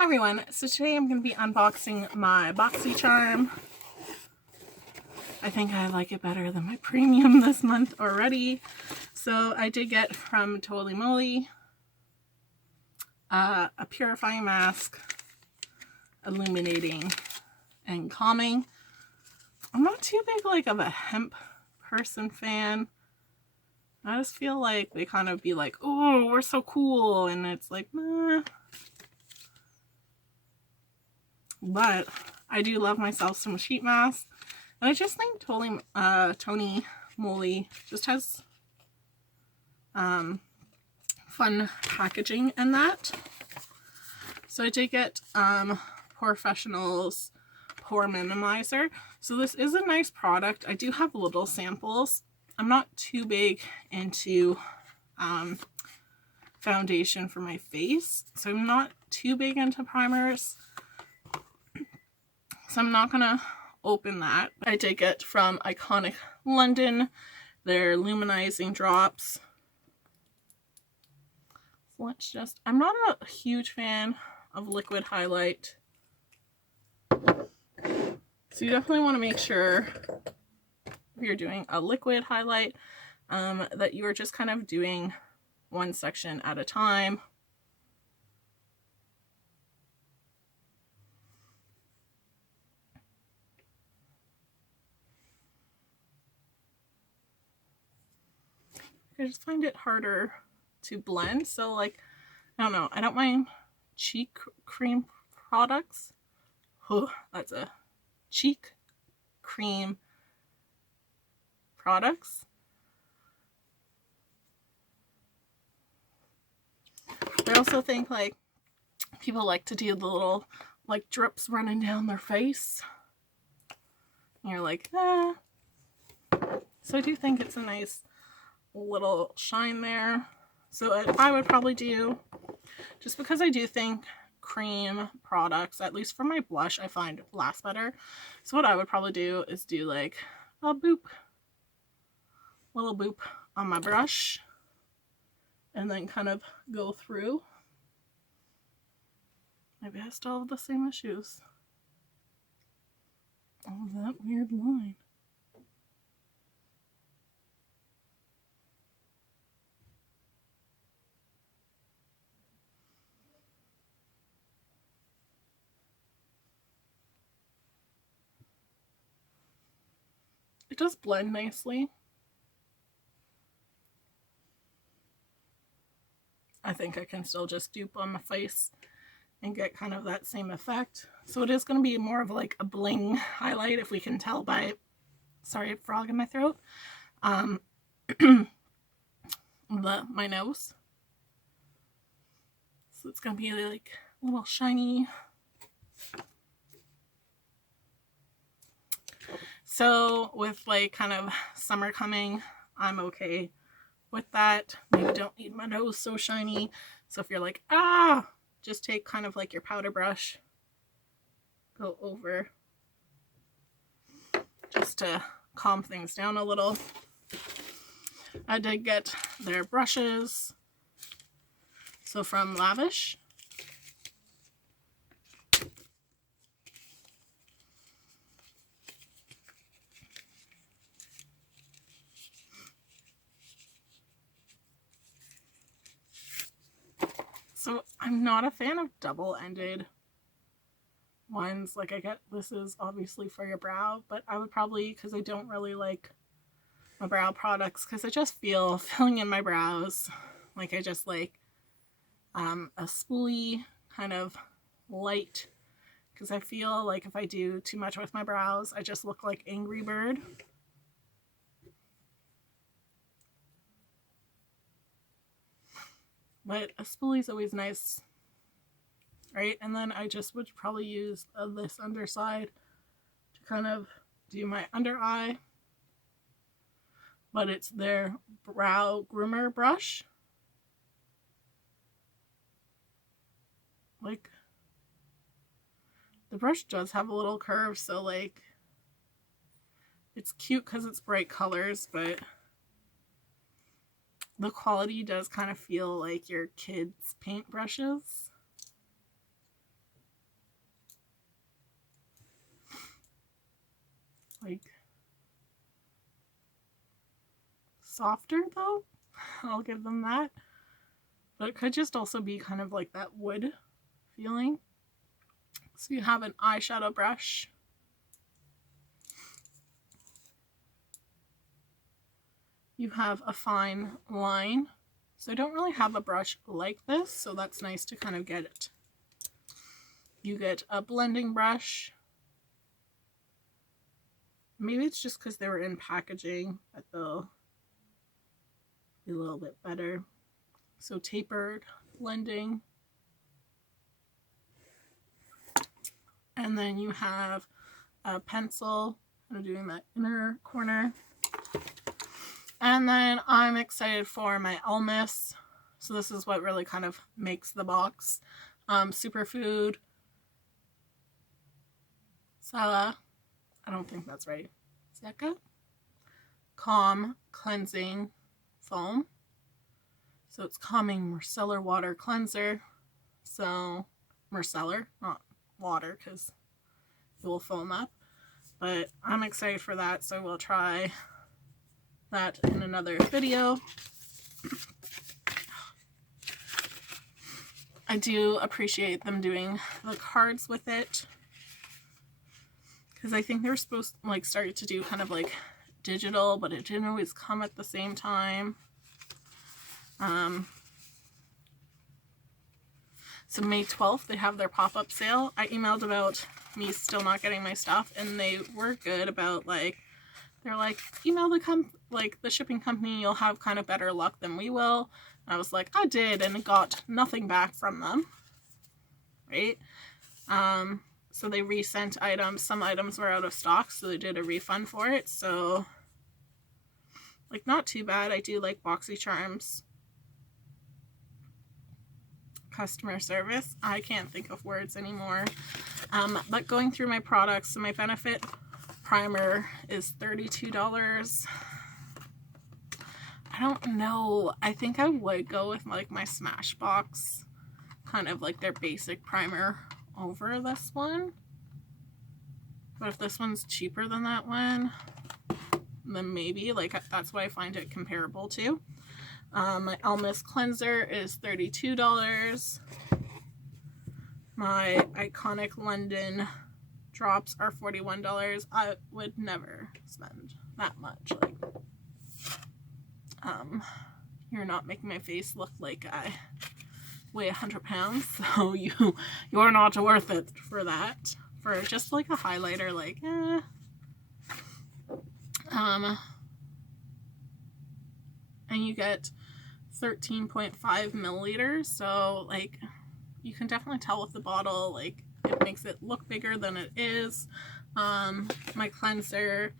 Hi everyone, so today I'm going to be unboxing my Boxy charm. I think I like it better than my premium this month already. So I did get from Totally Moly a purifying mask, illuminating and calming. I'm not too big like of a hemp person fan. I just feel like they kind of be like, oh, we're so cool, and it's like, meh. But I do love myself some sheet masks, and I just think Tony Moly just has fun packaging in that. So I did get Professional's Pore Minimizer. So this is a nice product. I do have little samples. I'm not too big into foundation for my face, so I'm not too big into primers. So I'm not gonna open that. I did get from Iconic London their luminizing drops. So let's just, I'm not a huge fan of liquid highlight. So you definitely want to make sure if you're doing a liquid highlight that you are just kind of doing one section at a time. I just find it harder to blend. So like, I don't know, I don't mind cheek cream products. Oh, that's a cheek cream products. I also think like people like to do the little like drips running down their face. And you're like, ah. So I do think it's a nice little shine there. So I would probably do, just because I do think cream products, at least for my blush, I find last better. So what I would probably do is do like a boop, little boop on my brush, and then kind of go through. Maybe I still have the same issues. Oh, that weird line. It does blend nicely. I think I can still just dupe on my face and get kind of that same effect. So it is going to be more of like a bling highlight, if we can tell by, sorry, frog in my throat, my nose. So it's going to be like a little shiny. So with like kind of summer coming, I'm okay with that. Maybe don't need my nose so shiny. So if you're like, ah, just take kind of like your powder brush, go over just to calm things down a little. I did get their brushes. So from Lavish. So I'm not a fan of double-ended ones. Like I get, this is obviously for your brow, but I would probably, because I don't really like my brow products, because I just feel filling in my brows, like I just like a spoolie kind of light, because I feel like if I do too much with my brows, I just look like Angry Bird. But a spoolie is always nice, right? And then I just would probably use this underside to kind of do my under eye. But it's their brow groomer brush. Like, the brush does have a little curve, so like, it's cute because it's bright colors, but the quality does kind of feel like your kids' paint brushes. like softer though. I'll give them that. But it could just also be kind of like that wood feeling. So you have an eyeshadow brush. You have a fine line. So I don't really have a brush like this, so that's nice to kind of get it. You get a blending brush. Maybe it's just because they were in packaging that they'll be a little bit better. So tapered blending. And then you have a pencil. I'm doing that inner corner. And then I'm excited for my Elmis. So this is what really kind of makes the box. Superfood. Sala. I don't think that's right. Zeka. Calm Cleansing Foam. So it's Calming Micellar Water Cleanser. So micellar, not water, because it will foam up. But I'm excited for that, so we'll try that in another video. I do appreciate them doing the cards with it, because I think they were supposed to like start to do kind of like digital, but it didn't always come at the same time. So May 12th, they have their pop-up sale. I emailed about me still not getting my stuff, and they were good about like, they're like, email the shipping company, you'll have kind of better luck than we will. And I was like, I did, and got nothing back from them, right? So they resent items. Some items were out of stock, so they did a refund for it. So, like, not too bad. I do like Boxy Charms customer service. I can't think of words anymore. But going through my products, so my Benefit primer is $32. I don't know. I think I would go with like my Smashbox, kind of like their basic primer over this one. But if this one's cheaper than that one, then maybe, like, that's what I find it comparable to. My Elmis cleanser is $32. My Iconic London drops are $41. I would never spend that much. Like, you're not making my face look like I weigh 100 pounds, so you're not worth it for that. For just like a highlighter, like, and you get 13.5 milliliters, so like you can definitely tell with the bottle, like it makes it look bigger than it is. My cleanser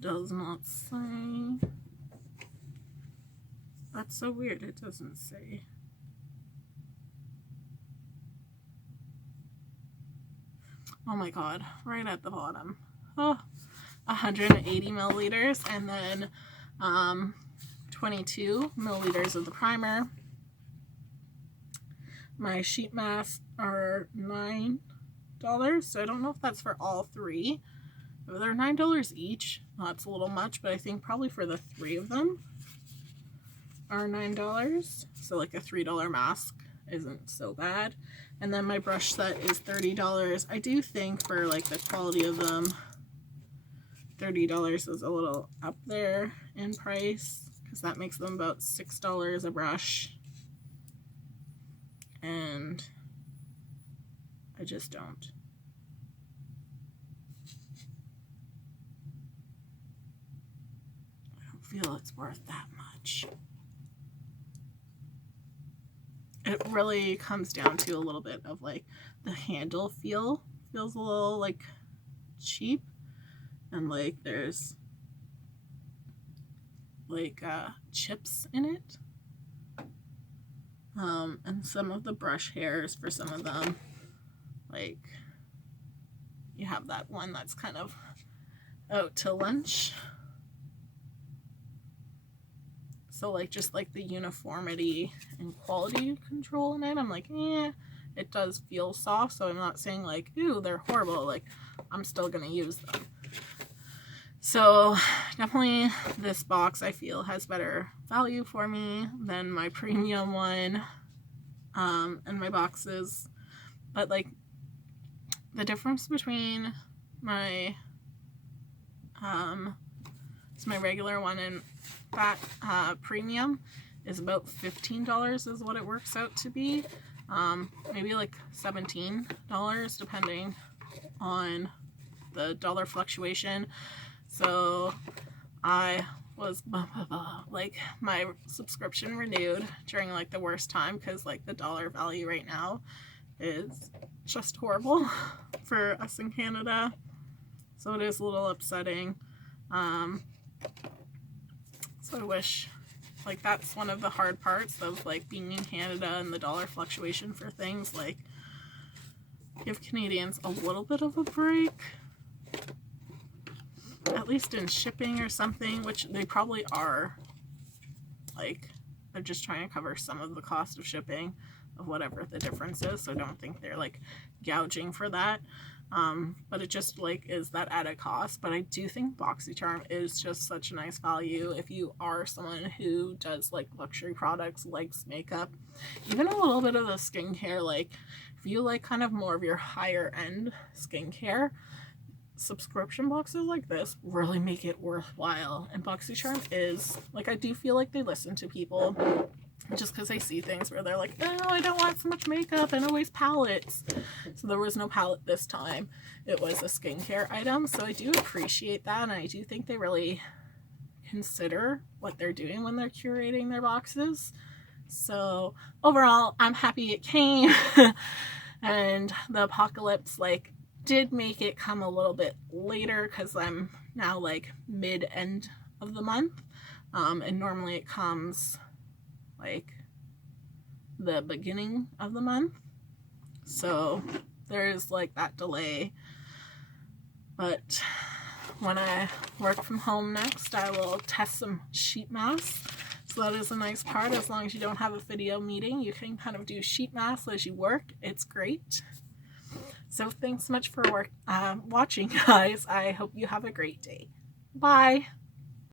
does not say. That's so weird, it doesn't say. Oh my god, right at the bottom. Oh, 180 milliliters, and then 22 milliliters of the primer. My sheet masks are $9, so I don't know if that's for all three. They're $9 each. That's a little much, but I think probably for the three of them are $9. So like a $3 mask isn't so bad. And then my brush set is $30. I do think for like the quality of them, $30 is a little up there in price, because that makes them about $6 a brush. And I just don't. Feel it's worth that much. It really comes down to a little bit of like the handle feels a little like cheap, and like there's like chips in it, and some of the brush hairs for some of them, like you have that one that's kind of out to lunch. So like just like the uniformity and quality control in it, I'm like, it does feel soft, so I'm not saying like, ooh, they're horrible. Like, I'm still gonna use them. So definitely this box I feel has better value for me than my premium one and my boxes. But like the difference between my my regular one and that premium is about $15 is what it works out to be. Maybe like $17 depending on the dollar fluctuation. So I was like, my subscription renewed during like the worst time because like the dollar value right now is just horrible for us in Canada. So it is a little upsetting. So I wish, like, that's one of the hard parts of like being in Canada and the dollar fluctuation for things. Like, give Canadians a little bit of a break, at least in shipping or something, which they probably are. Like, they're just trying to cover some of the cost of shipping of whatever the difference is, so I don't think they're like gouging for that. But it just like is that added cost. But I do think BoxyCharm is just such a nice value if you are someone who does like luxury products, likes makeup, even a little bit of the skincare. Like, if you like kind of more of your higher end skincare, subscription boxes like this really make it worthwhile. And BoxyCharm is like, I do feel like they listen to people, just because I see things where they're like, oh, I don't want so much makeup and always palettes. So there was no palette this time. It was a skincare item. So I do appreciate that, and I do think they really consider what they're doing when they're curating their boxes. So overall, I'm happy it came. And the apocalypse like did make it come a little bit later because I'm now like mid-end of the month. And normally it comes like the beginning of the month, so there's like that delay. But when I work from home next, I will test some sheet masks, so that is a nice part. As long as you don't have a video meeting, you can kind of do sheet masks as you work. It's great. So thanks so much for watching, guys. I hope you have a great day. Bye.